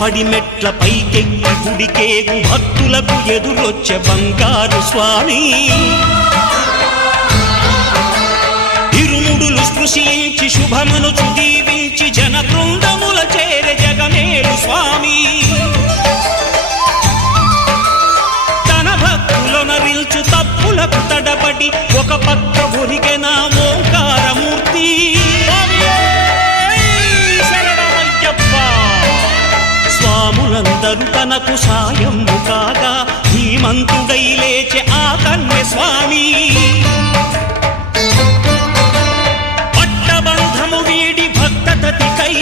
పడిమెట్ల పైకెక్కి గుడికేగు భక్తులకు ఎదురొచ్చే బంగారు స్వామి ఇరుముడులు స్పృశించి శుభమనుచు దీవించి జన బృందముల చేరే జగమేలు స్వామి తన భక్తులనరిల్చు తప్పులకు తడబడి ఒక పక్క ఒరిగెన ఓంకారమూర్తి స్వాములందరూ తనకు సాయము కాగా ధీమంతుడై లేచే ఆ కన్య స్వామి పట్టబంధము వీడి భక్తతతికై